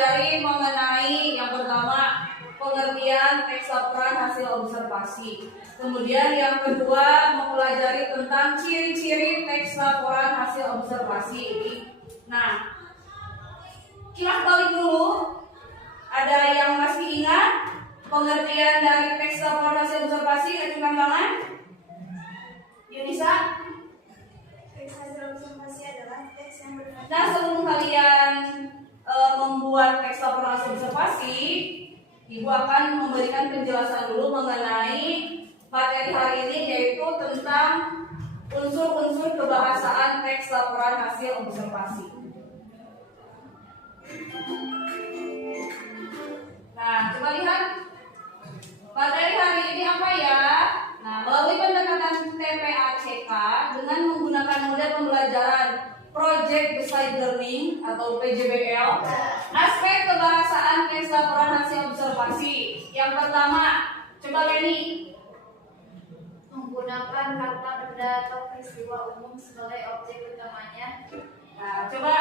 pelajari mengenai yang pertama pengertian teks laporan hasil observasi. Kemudian yang kedua mempelajari tentang ciri-ciri teks laporan hasil observasi. Nah, kilas balik dulu. Ada yang masih ingat pengertian dari teks laporan hasil observasi? Acungkan tangan. Yunisa? Teks hasil observasi adalah teks yang berkaitan. Nah, sebelum kalian membuat teks laporan hasil observasi, Ibu akan memberikan penjelasan dulu mengenai materi hari ini, yaitu tentang unsur-unsur kebahasaan teks laporan hasil observasi. Nah, coba lihat materi hari ini apa ya? Nah, melalui pendekatan TPACK dengan menggunakan model pembelajaran Project Based Learning atau PJBL, aspek kebahasaan teks laporan hasil observasi. Yang pertama, coba Leni. Menggunakan kata benda atau peristiwa umum sebagai objek utamanya. Nah, coba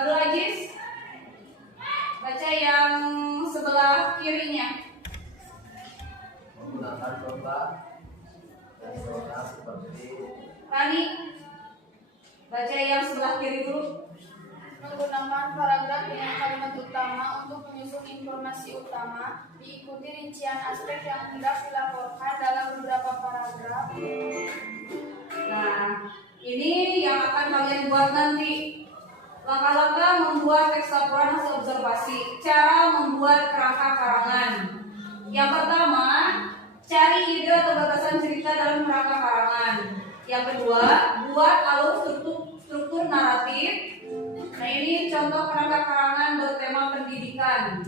Abdul Aziz, baca yang sebelah kirinya. Menggunakan domba dan zona seperti Rani, baca yang sebelah kiri dulu. Menggunakan paragraf dengan kalimat utama untuk menyusun informasi utama, diikuti rincian aspek yang hendak dilaporkan dalam beberapa paragraf. Nah, ini yang akan kalian buat nanti. Langkah-langkah membuat teks laporan hasil observasi. Cara membuat kerangka karangan. Yang pertama, cari ide atau gagasan cerita dalam kerangka karangan. Yang kedua, buat alur struktur naratif. Nah, ini contoh kerangka karangan bertema pendidikan.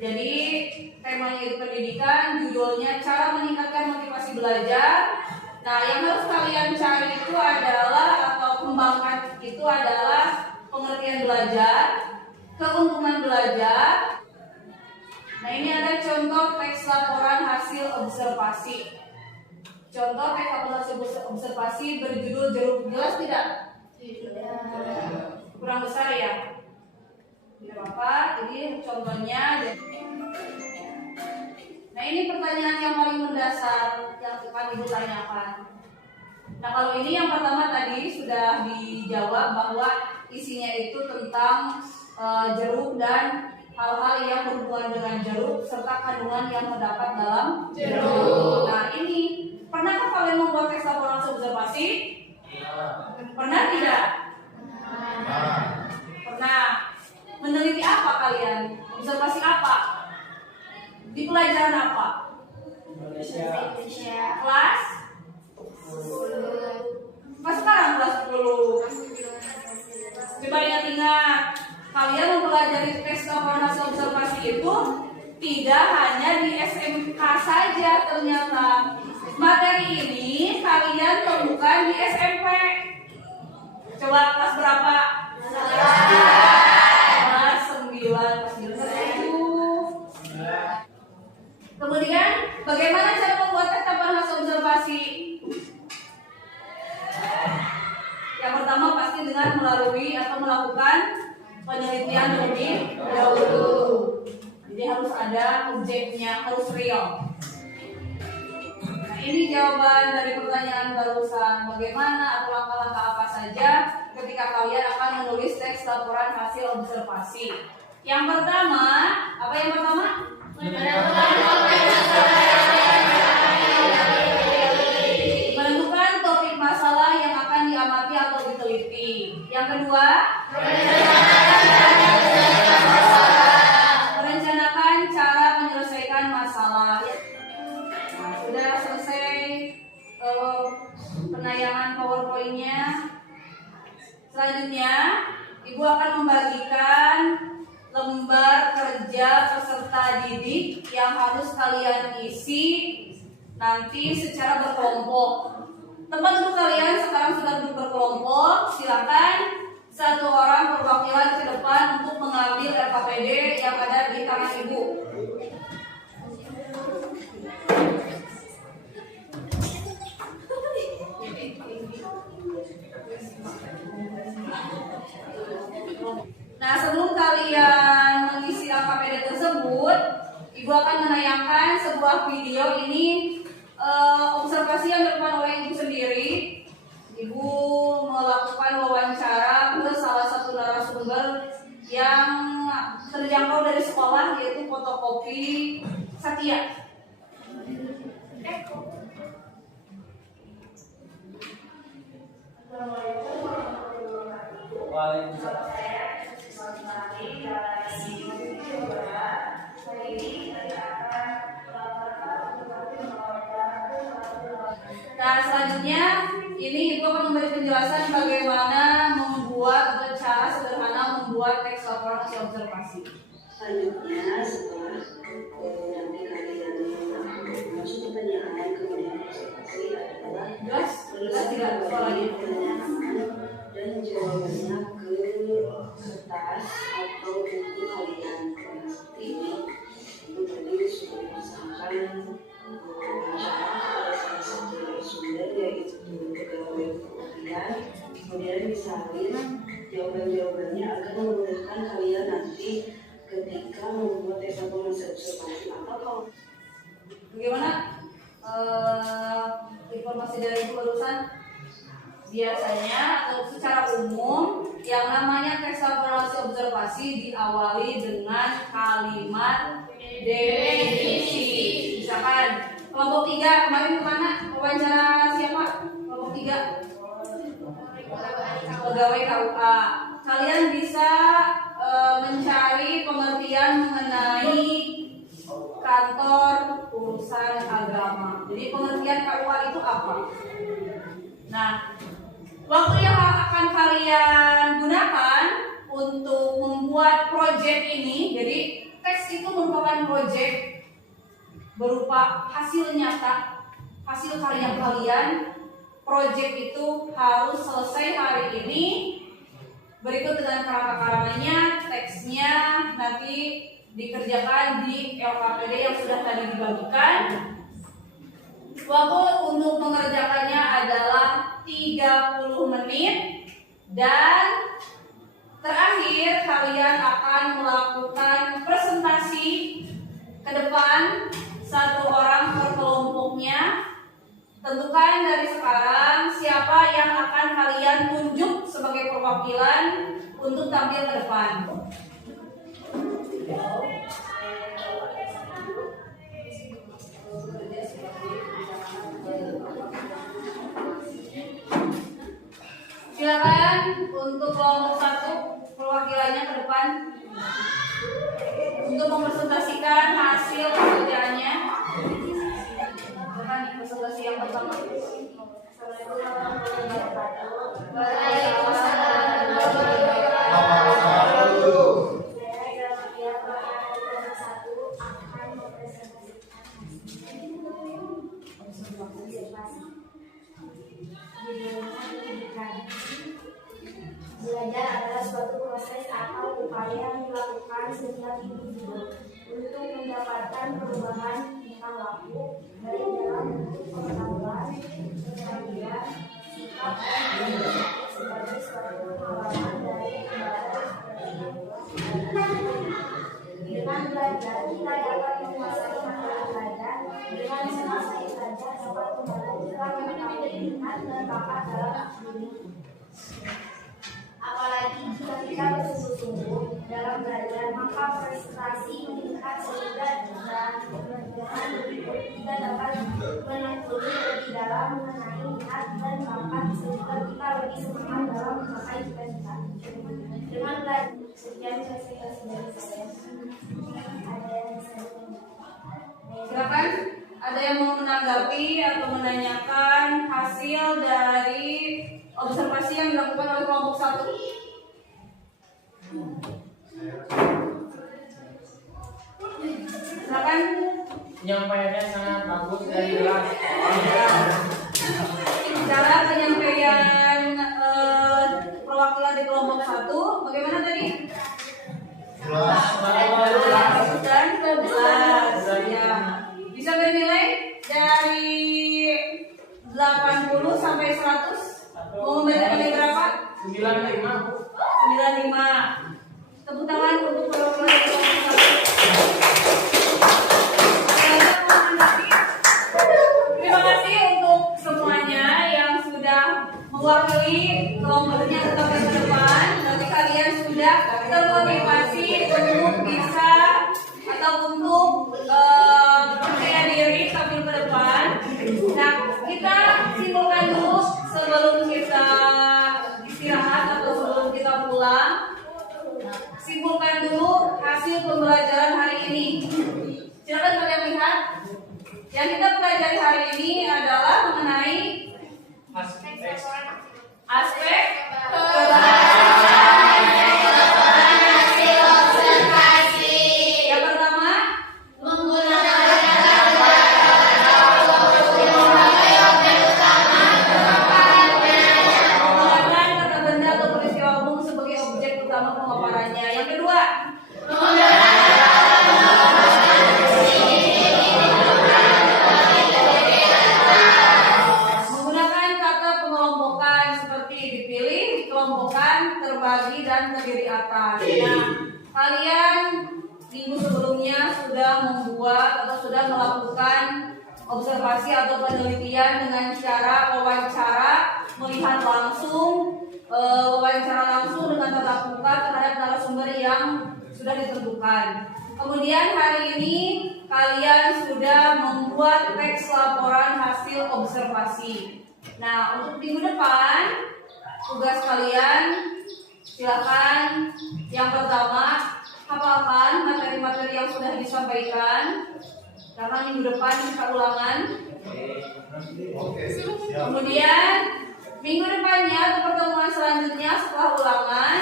Jadi temanya itu pendidikan, judulnya cara meningkatkan motivasi belajar. Nah, yang harus kalian cari itu adalah atau kembangkan itu adalah pengertian belajar, keuntungan belajar. Nah, ini ada contoh teks laporan hasil observasi. Contoh teks laporan hasil observasi berjudul jeruk. Jelas tidak? Kurang besar ya? Tidak apa-apa, ini contohnya. Nah, ini pertanyaan yang paling mendasar yang akan Ibu tanyakan. Nah, kalau ini yang pertama tadi sudah dijawab bahwa isinya itu tentang jeruk dan hal-hal yang berhubungan dengan jeruk serta kandungan yang terdapat dalam jeruk. Nah, ini pernahkah kalian membuat teks laporan observasi? Pernah tidak? Pernah. Meneliti apa kalian? Observasi apa? Di pelajaran apa? Indonesia. Kelas? Pas sekarang kelas 10. Coba ingat-ingat, kalian mempelajari teks laporan hasil observasi itu tidak hanya di SMK saja ternyata. Materi ini kalian temukan di SMP. Coba kelas berapa? Kelas 9, kelas 9. Kemudian bagaimana cara membuat teks laporan hasil observasi? Yang pertama pasti dengan melalui atau melakukan penelitian lebih dahulu. Jadi harus ada objeknya, harus real. Nah, ini jawaban dari pertanyaan barusan. Bagaimana atau langkah-langkah apa saja ketika kalian akan menulis teks laporan hasil observasi? Yang pertama, apa yang pertama? Menentukan topik masalah yang akan diamati atau diteliti. Yang kedua, merencanakan cara menyelesaikan masalah. Nah, sudah selesai penayangan PowerPoint-nya. Selanjutnya, Ibu akan membagikan lembar kerja peserta didik yang harus kalian isi nanti secara berkelompok. Tempat duduk kalian sekarang sudah duduk berkelompok. Silakan satu orang perwakilan ke depan untuk mengambil LKPD yang ada di tangan Ibu. Nah, sebelum kalian mengisi LKPD tersebut, Ibu akan menayangkan sebuah video ini observasi yang dilakukan oleh Ibu sendiri. Ibu melakukan wawancara ke salah satu narasumber yang terjangkau dari sekolah, yaitu fotokopi Satya. Nah, selanjutnya ini Ibu akan memberi penjelasan bagaimana membuat atau cara sederhana membuat teks laporan hasil observasi. Selanjutnya setelah nanti kalian masuk pertanyaan kemudian observasi adalah Jelas tidak soalnya. pertanyaan dan jawabannya ke kertas atau buku kalian. Seperti ini itu tadi sudah disampaikan wawancara oleh salah satu narasumber yaitu pegawai kementerian, kemudian disalin jawaban-jawabannya agar memudahkan kalian nanti ketika membuat tes laporan observasi atau kalau Bagaimana informasi dari Ibu barusan? Biasanya atau secara umum yang namanya teks laporan hasil observasi diawali dengan kalimat definisi. Misalkan kelompok 3 kemarin kemana? Wawancara siapa? Kelompok 3 pegawai KUA. Kalian bisa mencari pengertian mengenai kantor urusan agama. Jadi pengertian KUA itu apa? Nah, waktu yang akan kalian gunakan untuk membuat proyek ini, jadi teks itu merupakan proyek berupa hasil nyata, hasil karya kalian. Proyek itu harus selesai hari ini. Berikut dengan karangnya, teksnya nanti dikerjakan di LKPD yang sudah tadi dibagikan. Waktu untuk mengerjakannya adalah 30 menit dan terakhir kalian akan melakukan presentasi ke depan satu orang per kelompoknya. Tentukan dari sekarang siapa yang akan kalian tunjuk sebagai perwakilan untuk tampil ke depan. Silakan untuk kelompok 1 perwakilannya ke depan untuk mempresentasikan hasil pekerjaannya. Silakan presentasi yang pertama. Belajar adalah suatu proses atau upaya yang dilakukan setiap individu untuk mendapatkan perubahan tingkah laku baik dalam bentuk pengetahuan, keterampilan, sikap, dan perilaku sebagai suatu pengalaman dari kembali. Dengan belajar kita dapat menguasai materi belajar. Dengan menguasai belajar dapat kembali kita mengetahui minat dan bakat dalam diri. Apalagi jika kita bersungguh-sungguh dalam belajar, maka prestasi meningkat sehingga kita dapat menekuni lebih dalam mengenai minat dan bakat sehingga kita lebih semangat dalam memakai cita-cita. Dengan belajar, sekian presentasi dari saya. Ada yang bisa Silakan, ada yang mau menanggapi atau menanyakan hasil dari observasi yang dilakukan oleh kelompok 1? Silakan. Penyampaiannya sangat bagus dan jelas. Cara penyampaian perwakilan di kelompok 1 bagaimana tadi? Dan 11 ya. Bisa bernilai dari 80 sampai 100. Mau memberikan nilai berapa? 95. 95. sudah termotivasi untuk bisa atau untuk percaya diri tampil ke depan. Nah, kita simpulkan dulu sebelum kita istirahat atau sebelum kita pulang. Simpulkan dulu hasil pembelajaran hari ini. Silakan kalian lihat. Yang kita pelajari hari ini adalah mengenai aspek yang pertama menggunakan kata benda atau peristiwa umum sebagai objek utama pemaparannya. Yang kedua menggunakan kata pengelompokan seperti dipilih, dikelompokkan, terbagi, dan terdiri atas. Nah, kalian minggu sebelumnya sudah membuat atau sudah melakukan observasi atau penelitian dengan cara wawancara, melihat langsung, wawancara langsung dengan tatap muka terhadap narasumber yang sudah ditentukan. Kemudian hari ini kalian sudah membuat teks laporan hasil observasi. Nah, untuk minggu depan tugas kalian silakan yang pertama hafalkan materi-materi yang sudah disampaikan karena minggu depan kita ulangan. Kemudian minggu depannya atau pertemuan selanjutnya setelah ulangan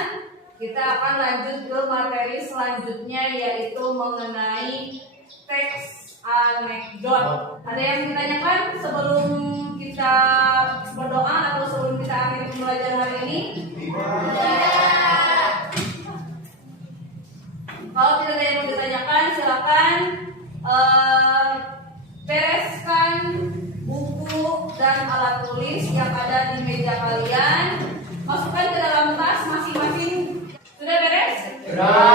kita akan lanjut ke materi selanjutnya yaitu mengenai teks anekdot. Ada yang ditanyakan sebelum kita berdoa atau sebelum kita akhiri pembelajaran hari ini? Kalau tidak ada yang mau ditanyakan, silakan bereskan buku dan alat tulis yang ada di meja kalian. Masukkan ke dalam tas masing-masing. Sudah beres? Sudah.